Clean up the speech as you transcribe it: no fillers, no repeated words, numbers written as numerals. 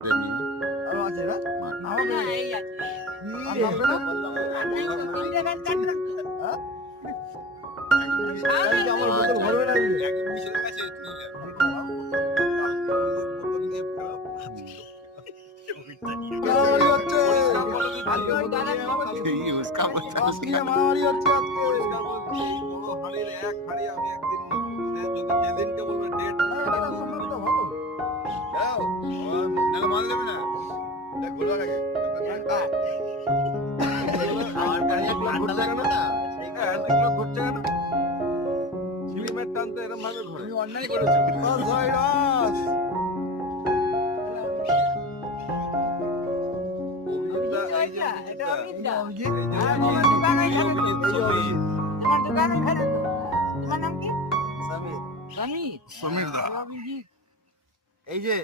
আরো আছে না? না হবে। না, এই আছে। আর নামবে না? আর নাই তো, তিনটে গান কাটলাম তো। হ্যাঁ? আর তাহলে কি আমার বোতল ভরবে না আজকে? মারামারি হচ্ছে। আজকে ওই দাদা কি বলছে? বাস নিয়ে মারামারি হচ্ছে আজকে। আরে দাদা, শুনলাম তো ভালো। আমার বাড়ি একবার ঘুরতে গেল না, তুমি অন্যায় করেছো। বাস ভাই, বাস। এটা, এটা অমিতদা। অভিজিৎ। হ্যাঁ, তোমার দোকান ওইখানে তো। এই যে অভিজিৎ। তোমার দোকান ওইখানে তো। তোমার নাম কি? সমীর। সমীর। সমীর দা। অভিজিৎ। এই যে